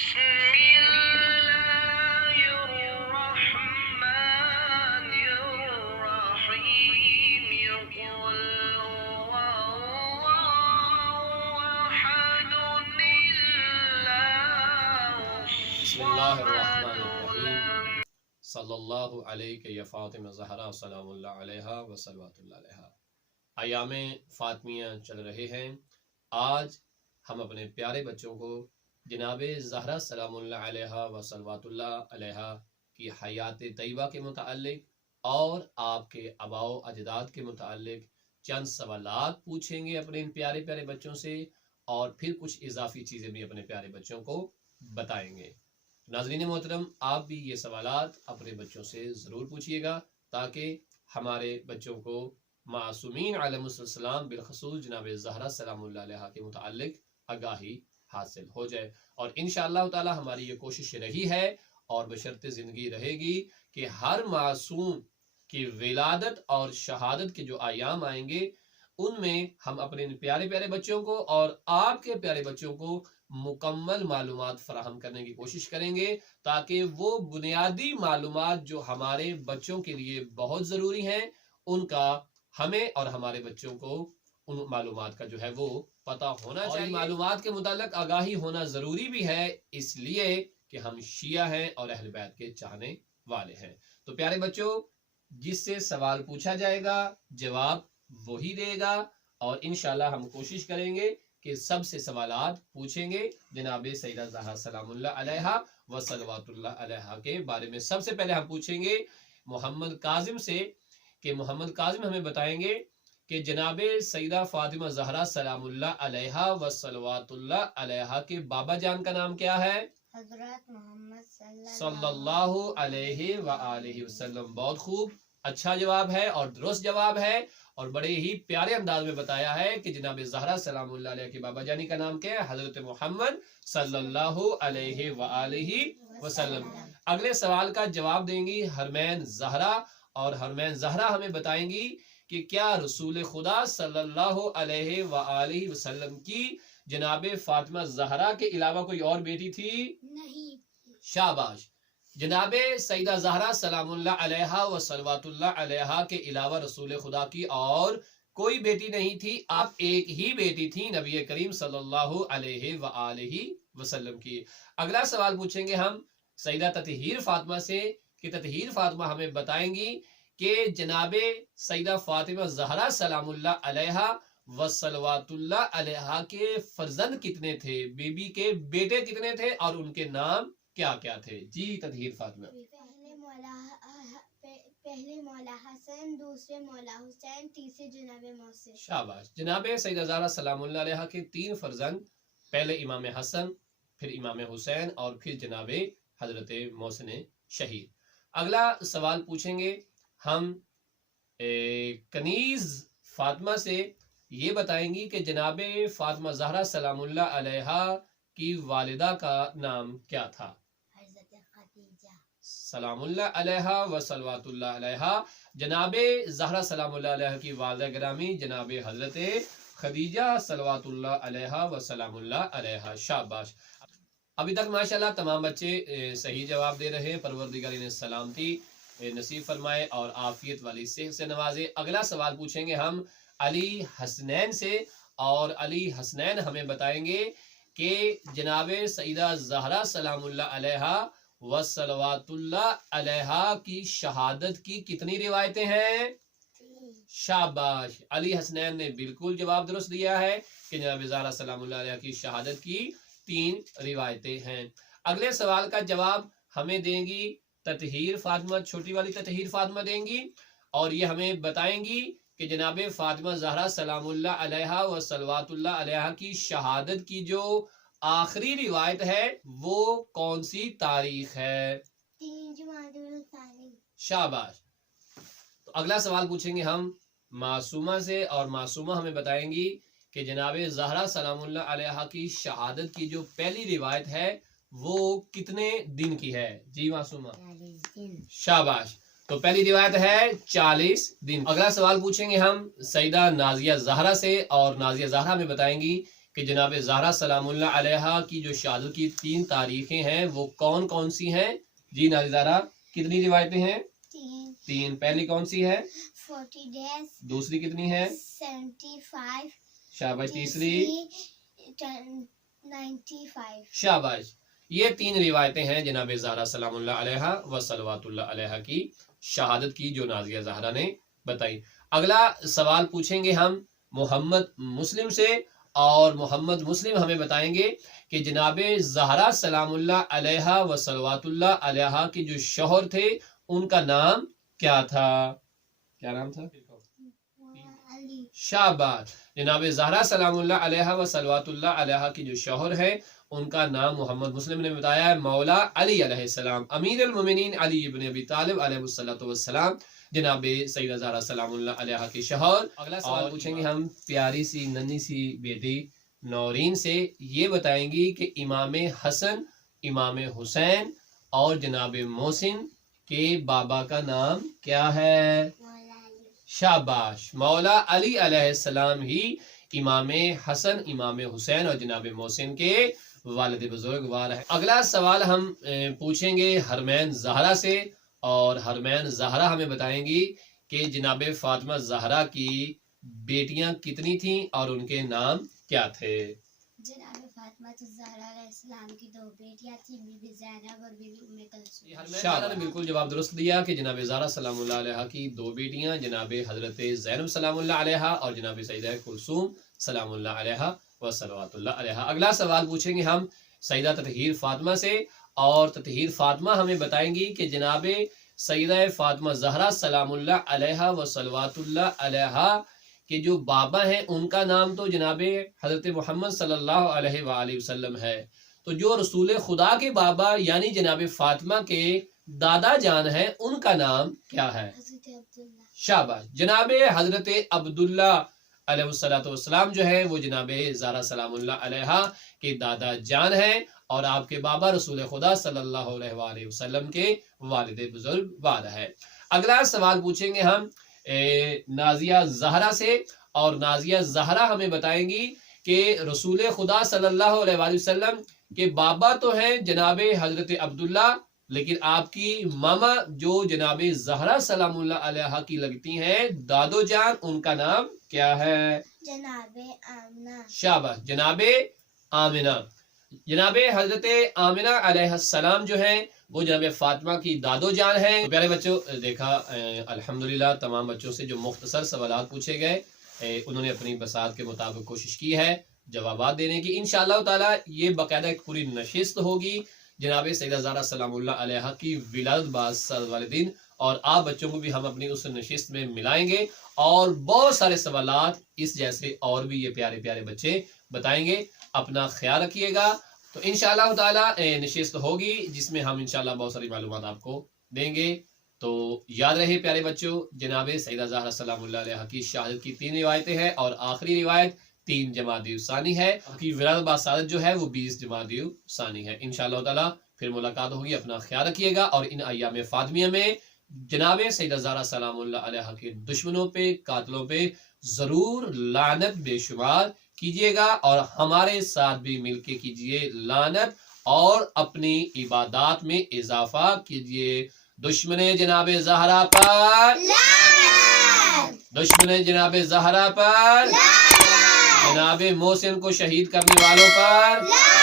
بسم اللہ الرحمن الرحیم صلی اللہ علیہ یا فاطمہ زہرا سلام اللہ علیہ و صلوات اللہ علیہ۔ ایام فاطمیہ چل رہے ہیں۔ آج ہم اپنے پیارے بچوں کو جناب زہرا سلام اللہ علیہ و صلوات اللہ علیہ کی حیات طیبہ کے متعلق اور آپ کے آباء و اجداد کے متعلق چند سوالات پوچھیں گے اپنے ان پیارے پیارے بچوں سے، اور پھر کچھ اضافی چیزیں بھی اپنے پیارے بچوں کو بتائیں گے۔ ناظرین محترم، آپ بھی یہ سوالات اپنے بچوں سے ضرور پوچھیے گا تاکہ ہمارے بچوں کو معصومین علیہ السلام بالخصوص جناب زہرا سلام اللہ علیہ کے متعلق آگاہی حاصل ہو جائے۔ اور انشاءاللہ تعالی ہماری یہ کوشش رہی ہے اور بشرط زندگی رہے گی کہ ہر معصوم کی ولادت اور شہادت کے جو ایام آئیں گے ان میں ہم اپنے پیارے پیارے بچوں کو اور آپ کے پیارے بچوں کو مکمل معلومات فراہم کرنے کی کوشش کریں گے تاکہ وہ بنیادی معلومات جو ہمارے بچوں کے لیے بہت ضروری ہیں ان کا ہمیں اور ہمارے بچوں کو ان معلومات کا جو ہے وہ پتہ ہونا چاہیے۔ اور معلومات کے متعلق آگاہی ہونا ضروری بھی ہے، اس لیے کہ ہم شیعہ ہیں اور اہل بیت کے چاہنے والے ہیں۔ تو پیارے بچوں، جس سے سوال پوچھا جائے گا جواب وہی دے گا، اور انشاءاللہ ہم کوشش کریں گے کہ سب سے سوالات پوچھیں گے جناب سیدہ زہرا سلام اللہ علیہ و صلوات اللہ علیہ کے بارے میں۔ سب سے پہلے ہم پوچھیں گے محمد کاظم سے کہ محمد کاظم ہمیں بتائیں گے کہ جناب سیدہ فاطمہ زہرا سلام اللہ علیہ و صلوات اللہ علیہ کے بابا جان کا نام کیا ہے؟ حضرت محمد صلی اللہ علیہ وآلہ وسلم۔ بہت خوب، اچھا جواب ہے اور درست جواب ہے، اور بڑے ہی پیارے انداز میں بتایا ہے کہ جناب زہرا سلام اللہ علیہ کے بابا جانی کا نام کیا ہے؟ حضرت محمد صلی اللہ علیہ وآلہ وسلم۔ اگلے سوال کا جواب دیں گی حرمین زہرا، اور حرمین زہرا ہمیں بتائیں گی کہ کیا رسول خدا صلی اللہ علیہ وآلہ وسلم کی جناب فاطمہ زہرا کے علاوہ کوئی اور بیٹی تھی؟ نہیں۔ شاباش۔ جناب سیدہ زہرا سلام اللہ علیہ و صلوات اللہ علیہ کے علاوہ رسول خدا کی اور کوئی بیٹی نہیں تھی، آپ ایک ہی بیٹی تھی نبی کریم صلی اللہ علیہ وآلہ وسلم کی۔ اگلا سوال پوچھیں گے ہم سیدہ تطہیر فاطمہ سے کہ تطہیر فاطمہ ہمیں بتائیں گی کہ جناب سیدہ فاطمہ زہرا سلام اللہ علیہ و صلوات اللہ علیہ کے فرزند کتنے تھے، بی بی کے بیٹے کتنے تھے، اور ان کے نام کیا کیا تھے؟ جی تطہیر فاطمہ۔ پہلے مولا حسن، دوسرے مولا حسین، تیسرے جناب محسن۔ شاباش۔ جناب سیدہ زہرا سلام اللہ علیہ کے 3 فرزند، پہلے امام حسن، پھر امام حسین، اور پھر جناب حضرت محسن شہید۔ اگلا سوال پوچھیں گے ہم کنیز فاطمہ سے، یہ بتائیں گی کہ جناب فاطمہ زہرا سلام اللہ علیہ کی والدہ کا نام کیا تھا؟ حضرت خدیجہ سلام اللہ علیہ و صلوات اللہ علیہ۔ جناب زہرا سلام اللہ علیہ کی والدہ گرامی جناب حضرت خدیجہ صلوات اللہ علیہ و سلام اللہ علیہ۔ شاباش۔ ابھی تک ماشاءاللہ تمام بچے صحیح جواب دے رہے ہیں۔ پروردگار انہیں سلامتی نصیب فرمائے اور عافیت والی صحت سے نوازے۔ اگلا سوال پوچھیں گے ہم علی حسنین سے، اور علی حسنین ہمیں بتائیں گے کہ جناب سیدہ زہرا سلام اللہ علیہ و صلوات اللہ علیہ کی شہادت کی کتنی روایتیں ہیں؟ شاباش۔ علی حسنین نے بالکل جواب درست دیا ہے کہ جناب زہرا سلام اللہ علیہ کی شہادت کی 3 روایتیں ہیں۔ اگلے سوال کا جواب ہمیں دیں گی تطہیر فاطمہ، چھوٹی والی تطہیر فاطمہ دیں گی، اور یہ ہمیں بتائیں گی کہ جناب فاطمہ زہرا سلام اللہ علیہ و صلوات اللہ علیہ کی شہادت کی جو آخری روایت ہے وہ کون سی تاریخ ہے؟ 3 جمادی الثانی۔ شاباش۔ تو اگلا سوال پوچھیں گے ہم معصومہ سے، اور معصومہ ہمیں بتائیں گی کہ جناب زہرا سلام اللہ علیہ کی شہادت کی جو پہلی روایت ہے وہ کتنے دن کی ہے؟ جی معصومہ۔ 40 دن۔ شاباش۔ تو پہلی روایت ہے 40 دن۔ اگلا سوال پوچھیں گے ہم سیدہ نازیہ زہرا سے، اور نازیہ زہرا ہمیں بتائیں گی کہ جناب زہرا سلام اللہ علیہا کی جو شہادت کی 3 تاریخیں ہیں وہ کون کون سی ہیں؟ جی نازیہ زہرا، کتنی روایتیں ہیں؟ 3۔ پہلی کون سی ہے؟ 40 days، دوسری کتنی ہے؟ 75، شاباش، تیسری 95۔ شاباش۔ یہ 3 روایتیں ہیں جناب زہرا سلام اللہ علیہا و صلوات اللہ علیہا کی شہادت کی جو نازیہ زہرا نے بتائی۔ اگلا سوال پوچھیں گے ہم محمد مسلم سے، اور محمد مسلم ہمیں بتائیں گے کہ جناب زہرا سلام اللہ علیہا و صلوات اللہ علیہا کے جو شوہر تھے ان کا نام کیا تھا؟ کیا نام تھا؟ علی۔ شاباش۔ جناب زہرا سلام اللہ علیہا و صلوات اللہ علیہا کی جو شوہر ہے ان کا نام محمد مسلم نے بتایا ہے مولا علی علیہ السلام، امیر المومنین علی ابن ابی طالب علیہ السلام، جناب سیدہ زہرا سلام اللہ علیہا کے شوہر۔ اگلا سوال پوچھیں گے ہم پیاری سی ننھی سی بیٹی نورین سے، یہ بتائیں گی کہ امام حسن، امام حسین اور جناب محسن کے بابا کا نام کیا ہے؟ شاباش، مولا علی علیہ السلام ہی امام حسن، امام حسین اور جناب محسن کے والد بزرگوار ہیں۔ اگلا سوال ہم پوچھیں گے حرمین زہرا سے، اور حرمین زہرا ہمیں بتائیں گی کہ جناب فاطمہ زہرا کی بیٹیاں کتنی تھیں اور ان کے نام کیا تھے؟ جناب فاطمہ الزہرا علیہ السلام کی 2 بیٹیاں تھیں، بی بی زینب اور بی بی ام کلثوم۔ حرمین زہرا نے بالکل جواب درست دیا کہ جناب زہرا سلام اللہ علیہا کی 2 بیٹیاں جناب حضرت زینب سلام اللہ علیہا اور جناب سیدہ کلثوم سلام اللہ علیہا و صلوات اللہ علیہا۔ اگلا سوال پوچھیں گے ہم سیدہ تطہیر فاطمہ سے، اور تطہیر فاطمہ ہمیں بتائیں گی کہ جناب سیدہ فاطمہ زہرا سلام اللہ علیہا و صلوات اللہ علیہا کے جو بابا ہیں ان کا نام تو جناب حضرت محمد صلی اللہ علیہ وآلہ وسلم ہے، تو جو رسول خدا کے بابا یعنی جناب فاطمہ کے دادا جان ہیں ان کا نام کیا ہے؟ حضرت عبداللہ۔ شاباش، جناب حضرت عبداللہ علیہ السلام جو ہے وہ جناب زہرا سلام اللہ علیہا کے دادا جان ہیں، اور آپ کے بابا رسول خدا صلی اللہ علیہ وآلہ وسلم کے والد بزرگوار ہے۔ اگلا سوال پوچھیں گے ہم نازیہ زہرا سے، اور نازیہ زہرا ہمیں بتائیں گی کہ رسول خدا صلی اللہ علیہ وآلہ وسلم کے بابا تو ہیں جناب حضرت عبداللہ، لیکن آپ کی ماما جو جناب زہرا سلام اللہ علیہا کی لگتی ہیں دادو جان، ان کا نام کیا ہے؟ جناب آمنہ۔ شاباش، جناب آمنہ۔ جناب حضرت آمنہ علیہ السلام جو ہیں وہ جناب فاطمہ کی دادو جان ہیں۔ پیارے بچوں، دیکھا الحمدللہ تمام بچوں سے جو مختصر سوالات پوچھے گئے انہوں نے اپنی بساط کے مطابق کوشش کی ہے جوابات دینے کی۔ انشاءاللہ تعالی یہ باقاعدہ ایک پوری نشست ہوگی جناب سیدہ زہرا سلام اللہ علیہا کی ولادت بعد سال والے دن، اور آپ بچوں کو بھی ہم اپنی اس نشست میں ملائیں گے، اور بہت سارے سوالات اس جیسے اور بھی یہ پیارے پیارے بچے بتائیں گے۔ اپنا خیال رکھیے گا، تو انشاءاللہ تعالی نشست ہوگی جس میں ہم انشاءاللہ بہت ساری معلومات آپ کو دیں گے۔ تو یاد رہے پیارے بچوں، جناب سیدہ زہرا سلام اللہ علیہا کی شہادت کی 3 روایتیں ہیں، اور آخری روایت 3 جمادی الثانی ہے، کی ولادت بعد سعادت جو ہے وہ 20 جمادی الثانی ہے۔ انشاءاللہ تعالی پھر ملاقات ہوگی، اپنا خیال رکھیے گا، اور ان ایام فاطمیہ میں جناب سیدہ زہرا سلام اللہ علیہا کے دشمنوں پہ، قاتلوں پہ ضرور لعنت بے شمار کیجیے گا، اور ہمارے ساتھ بھی مل کے کیجیے لعنت، اور اپنی عبادات میں اضافہ کیجیے۔ دشمن جناب زہرا پر لعنت، دشمن جناب زہرا پر لعنت، جناب محسن کو شہید کرنے والوں پر لعنت۔